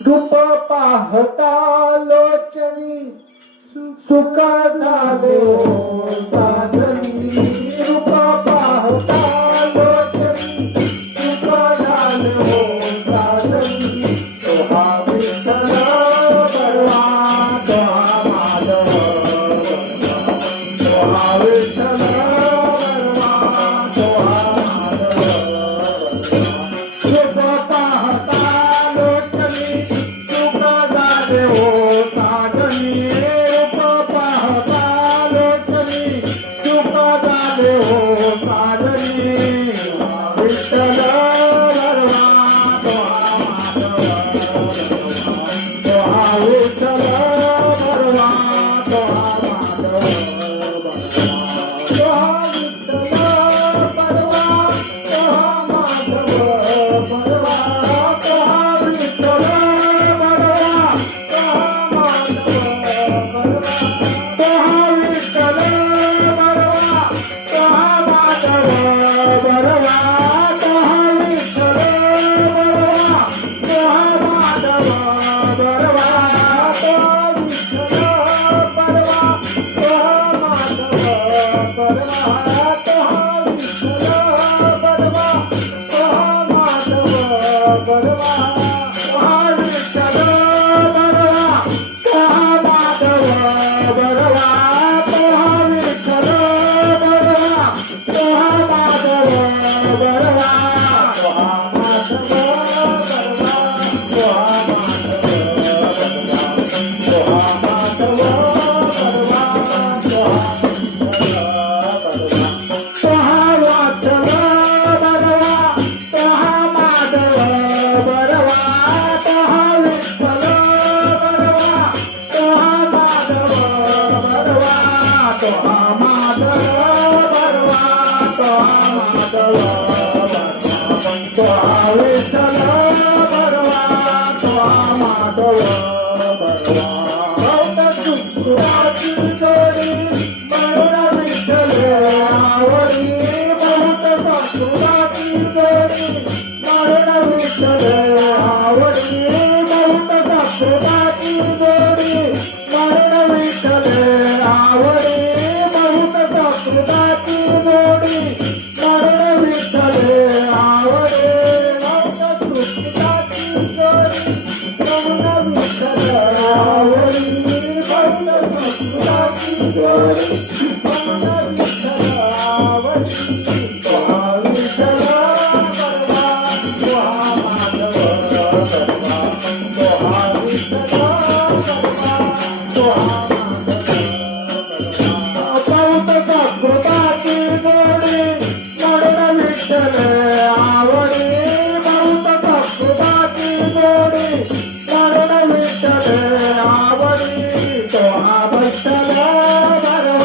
रूप पाहता लोचनी सुख झाले साधनी रूप पाहता लोचनी सुख झाले हो साधनी तो हा विठ्ठल बरवा तो हा माधव तो हा विठ्ठल बरवा तो हा माधव रूप पाहता लोचनी सुख झाले हो साधनी रूप पाहता लोचनी सुख झाले हो साधनी विठ्ठल बरवा तो हा माधव तो हा विठ्ठल बरवा तो हा माधव तो हा विठ्ठल बरवा तो हा माधव बरवा तो हा विठ्ठल बरवा तो हा माधव बरवा तो हा विठ्ठल बरवा तो हा माधव बरवा तो हा विठ्ठल बरवा तो हा माधव बरवा तो हा विठ्ठल बरवा तो हा माधव बरवा तो हा विठ्ठल बरवा तो हा माधव बरवा तो हा विठ्ठल बरवा तो हा माधव बरवा तो हा विठ्ठल बरवा तो हा माधव बरवा तो हा माधव बरवा तो हा माधव बरवा तो हा माधव बरवा तो हा विठ्ठल बरवा तो हा माधव बरवा तो हा विठ्ठल बरवा तो हा माधव बरवा तो हा माधव बरवा तो हा माधव बरवा तो हा विठ्ठल बरवा तो हा माधव बरवा भक्त तुकाची जोडी म्हणून विठ्ठल आवडी भक्त तुकाची जोडी म्हणून विठ्ठल आवडी भक्त तुकाची जोडी म्हणून विठ्ठल आवडी भक्त तुकाची जोडी म्हणून विठ्ठल आवडी भक्त तुकाची जोडी म्हणून विठ्ठल आवडी भक्त तुकाची जोडी म्हणून विठ्ठल आवडी तो हा विठ्ठल बरवा तो हा माधव बरवा तो हा विठ्ठल बरवा तो हा माधव बरवा कृपाची जोडी म्हणून विठ्ठल आवडी बहुत कृपाची जोडी म्हणून विठ्ठल आवडी तो हा विठ्ठल बरवा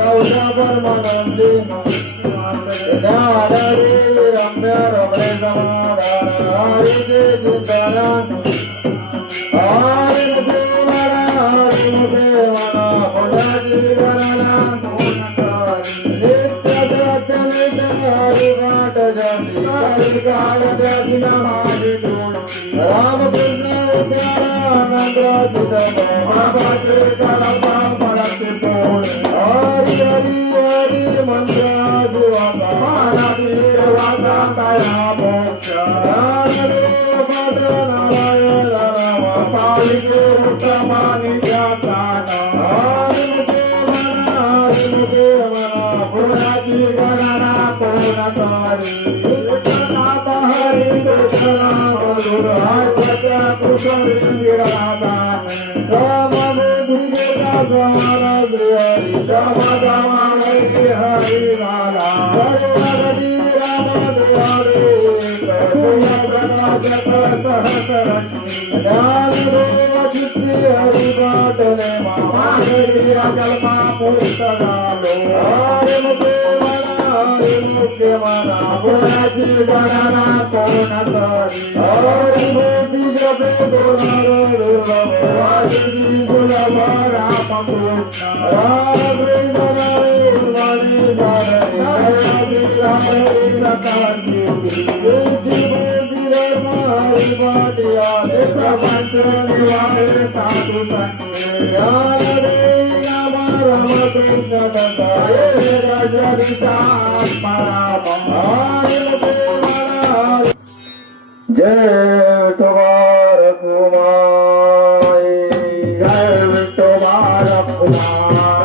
Hare परमानंदी रम्य रमणे समाधान हरि के चिंतन हरि मुखे मना हरि मुखे मना होना जीवना नित्य सत्य नित्य हरि घाट जाति हरि काल जाति नमामि राम कृष्ण विद्यानंद सुत बाबा श्री कलपा परति पूर्ण हरि हरि हरि मंत्र जीवता मानवी वाचा कया मोक्ष नारायण नाम पालिके उत्तमानि ज्ञातान हरि मुखे मना गुणाची गणना पूर्णकारी हरि कृष्ण मधुर कृष्ण विरादान हरि राधा हरि राम जलमा पुस्तकालो हरि मुखे मना गुणाची गणना कोण करी हरि मोती जपे गुलाब राम कृष्ण राम जय तुम्हार कुमार जय तुम्हार कुमार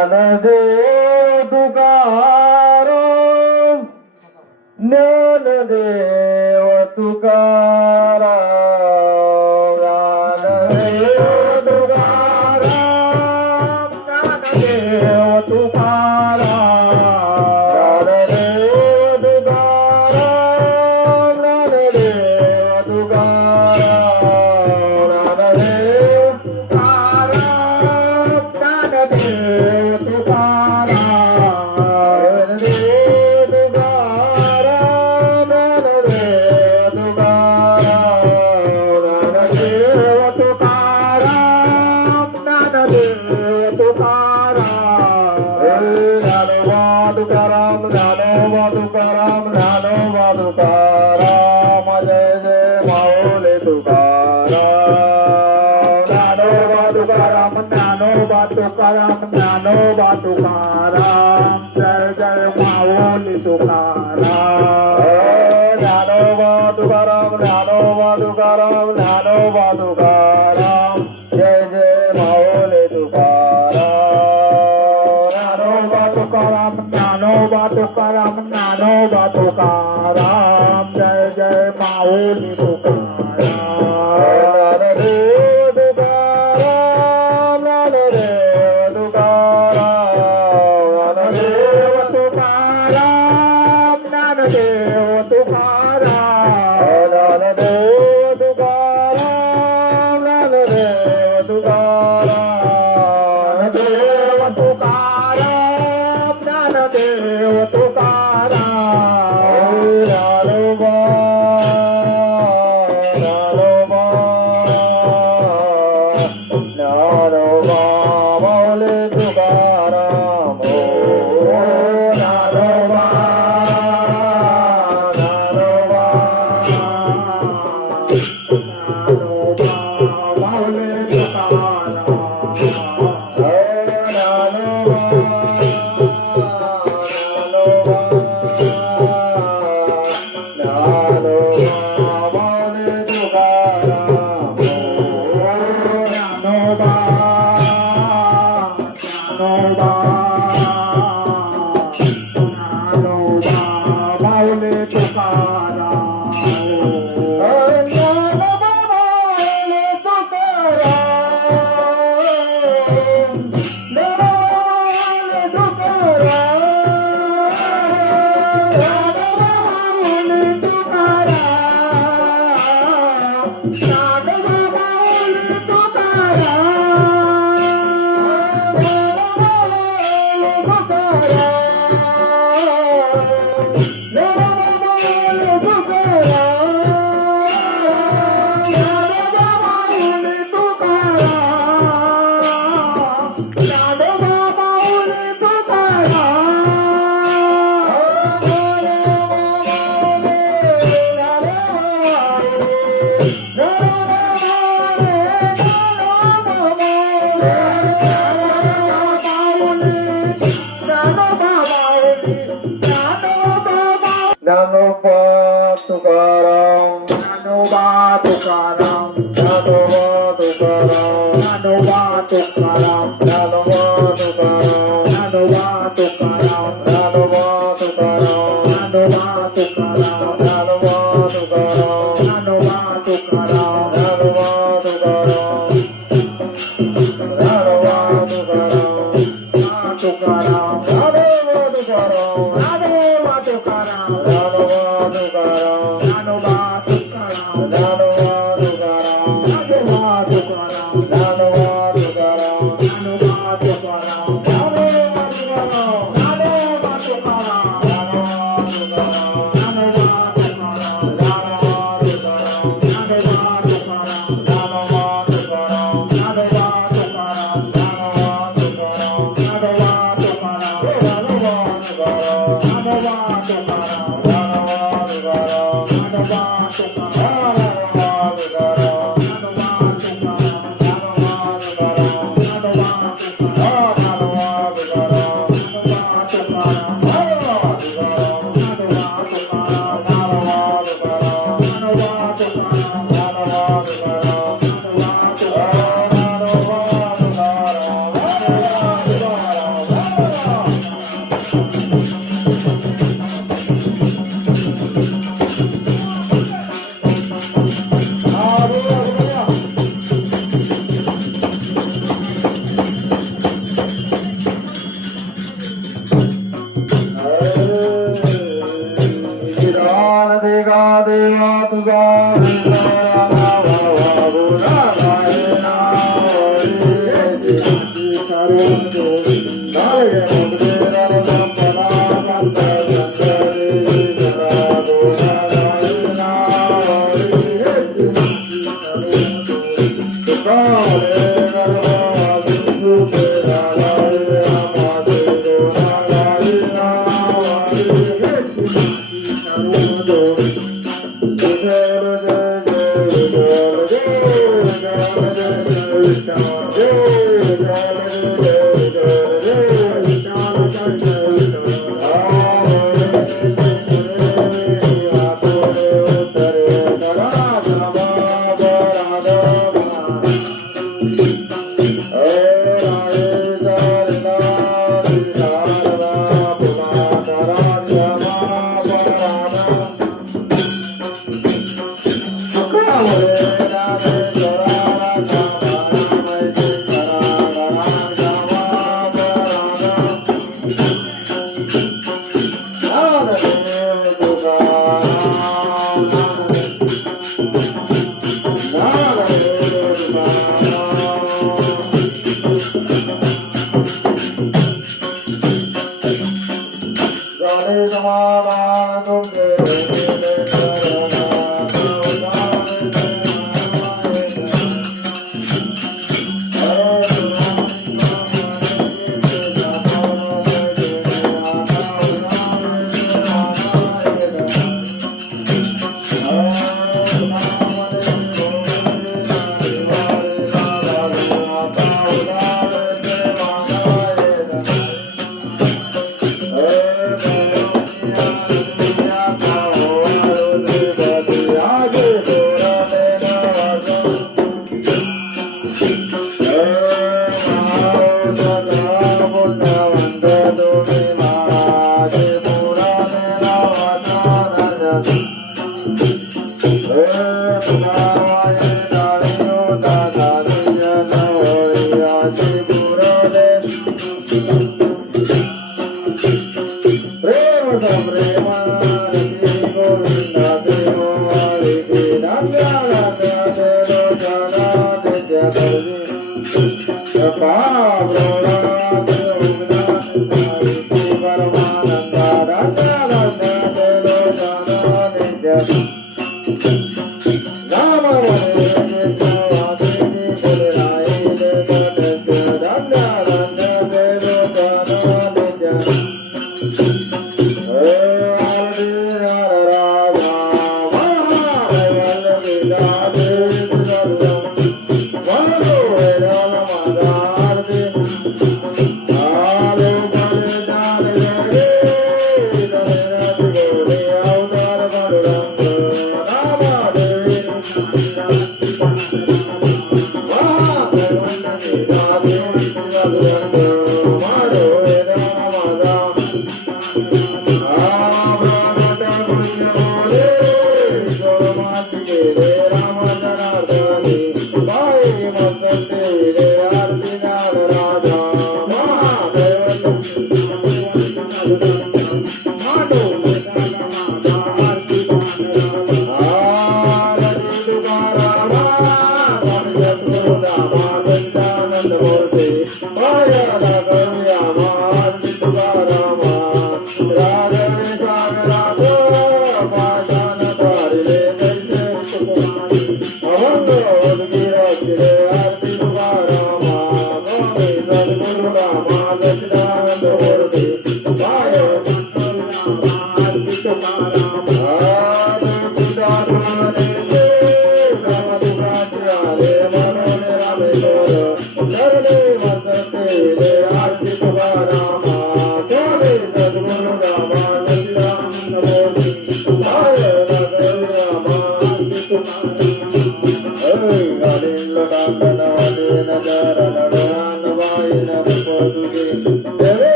ज्ञानदेव तुकाराम ज्ञानदेव तुकाराम ज्ञानदेव तुकाराम ज्ञानदेव तुकाराम ज्ञानदेव तुकाराम ज्ञानदेव तुकाराम ज्ञानदेव तुकाराम तुकाराम जय जय माऊली तुकाराम ज्ञानोबा तुकाराम ज्ञानोबा तुकाराम ज्ञानोबा तुकाराम जय जय माऊली तुकाराम ज्ञानोबा तुकाराम ज्ञानोबा तुकाराम ज्ञानोबा तुकाराम जय जय माऊली तुकाराम ज्ञानोबा तुकाराम ज्ञानोबा तुकाराम ज्ञानोबा तुकाराम जय जय माऊली तुकाराम ज्ञानदेव तुकाराम ज्ञानदेव तुकाराम ज्ञानदेव तुकाराम ज्ञानदेव तुकाराम ज्ञानदेव तुकाराम ज्ञानदेव तुकाराम ज्ञानदेव तुकाराम ज्ञानोबा ज्ञानोबा ज्ञानोबा माऊली तुकाराम ओ ज्ञानोबा ज्ञानोबा ज्ञानोबा माऊली तुकाराम ओ ज्ञानोबा तुकाराम ज्ञानोबा तुकाराम ज्ञानोबा तुकाराम ज्ञानोबा तुकाराम ज्ञानोबा तुकाराम ज्ञानोबा तुकाराम ज्ञानोबा तुकाराम ज्ञानोबा तुकाराम ज्ञानोबा तुकाराम ज्ञानोबा तुकाराम ज्ञानोबा तुकाराम ज्ञानोबा तुकाराम ज्ञानोबा तुकाराम दासी पुरवले प्रेम संप्रेम रती गोविंदा देव वाळी दांड्याला देव जाना नित्य करवी पावला परमानंदा दांड्याला देव जाना नित्य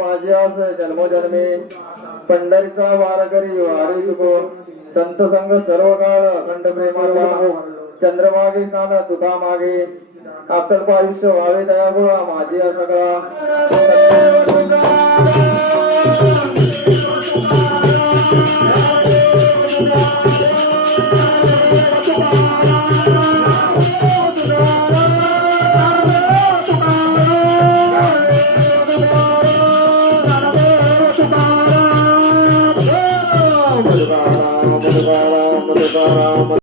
माझी आस जन्मोजन्मी पंढरीचा वारकरी वारी तुको संत संग सर्व काळ अखंड प्रेमाचा चंद्रमागे काना तुका मागे अत्यल्प आयुष्य व्हावे दयागुळा माझी सगळा